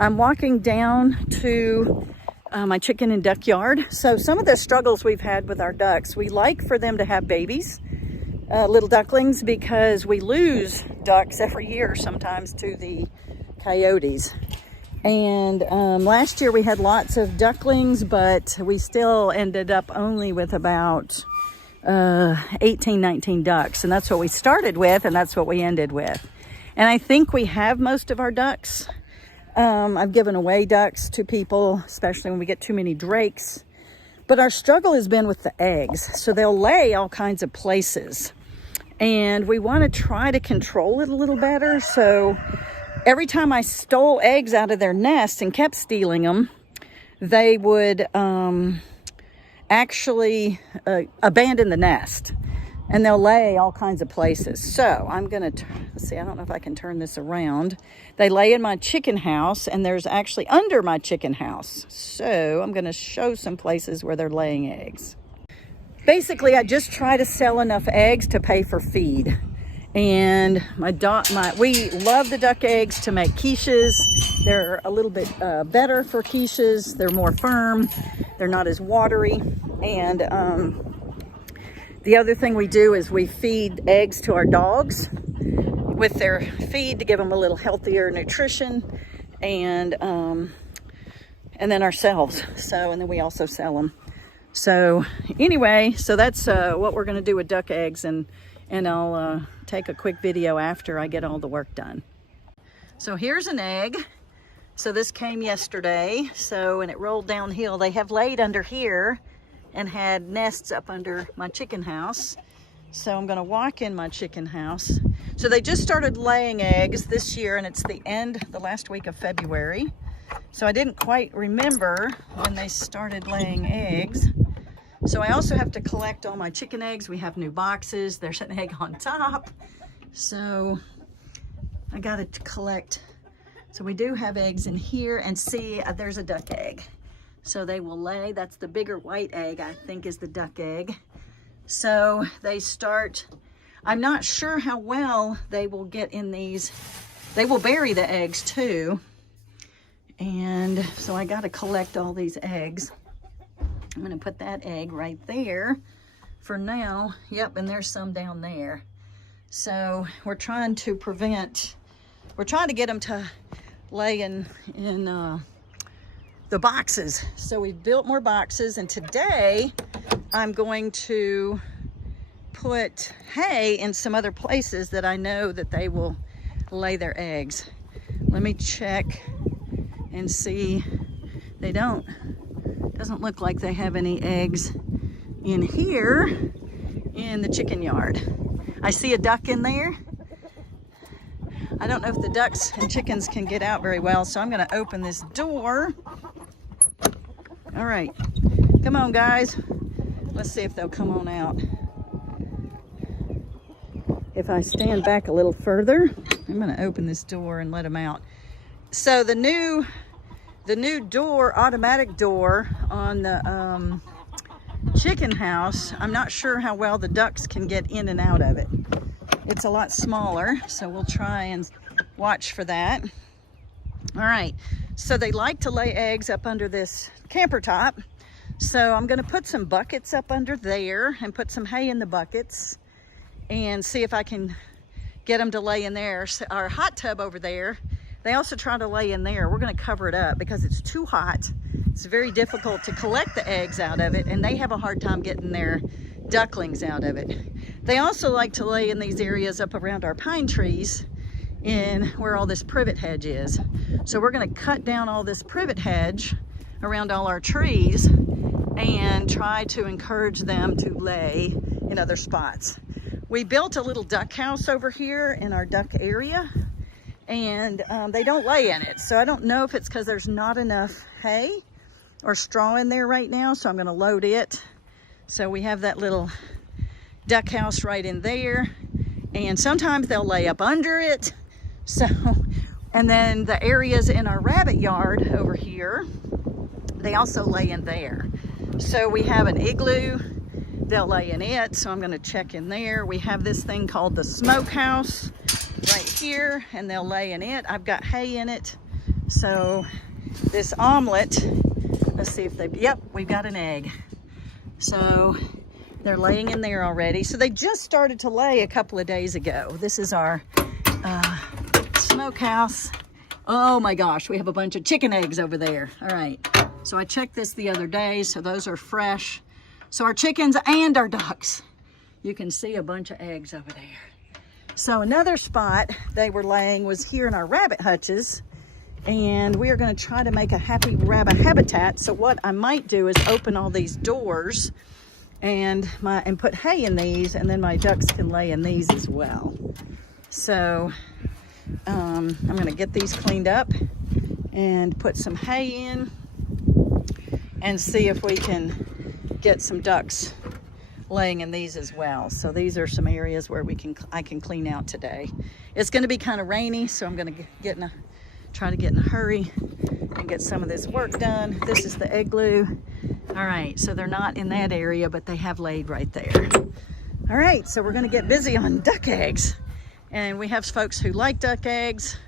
I'm walking down to my chicken and duck yard. So some of the struggles we've had with our ducks, we like for them to have babies, little ducklings, because we lose ducks every year sometimes to the coyotes. And last year we had lots of ducklings, but we still ended up only with about 18, 19 ducks. And that's what we started with, and that's what we ended with. And I think we have most of our ducks. I've given away ducks to people, especially when we get too many drakes. But our struggle has been with the eggs. So they'll lay all kinds of places. And we want to try to control it a little better. So every time I stole eggs out of their nest and kept stealing them, they would actually abandon the nest. And they'll lay all kinds of places. So I'm going to, let's see, I don't know if I can turn this around. They lay in my chicken house, and there's actually under my chicken house. So I'm going to show some places where they're laying eggs. Basically, I just try to sell enough eggs to pay for feed. And we love the duck eggs to make quiches. They're a little bit better for quiches. They're more firm. They're not as watery. And the other thing we do is we feed eggs to our dogs with their feed to give them a little healthier nutrition, and then ourselves. So, and then we also sell them. So anyway, so that's what we're going to do with duck eggs, and I'll take a quick video after I get all the work done. So here's an egg. So this came yesterday. So, and it rolled downhill. They have laid under here and had nests up under my chicken house. So I'm gonna walk in my chicken house. So they just started laying eggs this year, and it's the last week of February. So I didn't quite remember when they started laying eggs. So I also have to collect all my chicken eggs. We have new boxes. There's an egg on top. So I gotta collect. So we do have eggs in here, and see, there's a duck egg. So they will lay. That's the bigger white egg, I think, is the duck egg. So they start, I'm not sure how well they will get in these. They will bury the eggs too. And so I got to collect all these eggs. I'm going to put that egg right there for now. Yep, and there's some down there. So we're trying to get them to lay in the boxes. So we've built more boxes, and today I'm going to put hay in some other places that I know that they will lay their eggs. Let me check and see. They doesn't look like they have any eggs in here in the chicken yard. I see a duck in there. I don't know if the ducks and chickens can get out very well, so I'm going to open this door. All right, come on, guys. Let's see if they'll come on out. If I stand back a little further, I'm going to open this door and let them out. So the new door, automatic door on the chicken house, I'm not sure how well the ducks can get in and out of it. It's a lot smaller, so we'll try and watch for that. All right, so they like to lay eggs up under this camper top. So I'm gonna put some buckets up under there and put some hay in the buckets and see if I can get them to lay in there. So our hot tub over there, they also try to lay in there. We're gonna cover it up because it's too hot. It's very difficult to collect the eggs out of it, and they have a hard time getting their ducklings out of it. They also like to lay in these areas up around our pine trees in where all this privet hedge is. So we're going to cut down all this privet hedge around all our trees and try to encourage them to lay in other spots. We built a little duck house over here in our duck area, and they don't lay in it. So I don't know if it's because there's not enough hay or straw in there right now, so I'm going to load it. So we have that little duck house right in there, and sometimes they'll lay up under it. So, and then the areas in our rabbit yard over here, they also lay in there. So we have an igloo, they'll lay in it, so I'm going to check in there. We have this thing called the smokehouse right here, and they'll lay in it. I've got hay in it, So this omelet, let's see if they, yep, we've got an egg. So they're laying in there already. So they just started to lay a couple of days ago. This is our smokehouse. Oh my gosh, we have a bunch of chicken eggs over there. All right, so I checked this the other day, so those are fresh. So our chickens and our ducks, you can see a bunch of eggs over there. So another spot they were laying was here in our rabbit hutches, and we are going to try to make a happy rabbit habitat. So what I might do is open all these doors and put hay in these, and then my ducks can lay in these as well. So I'm going to get these cleaned up and put some hay in and see if we can get some ducks laying in these as well. So these are some areas where I can clean out today. It's going to be kind of rainy, so I'm going to try to get in a hurry and get some of this work done. This is the igloo. All right, so they're not in that area, but they have laid right there. All right, so we're going to get busy on duck eggs. And we have folks who like duck eggs.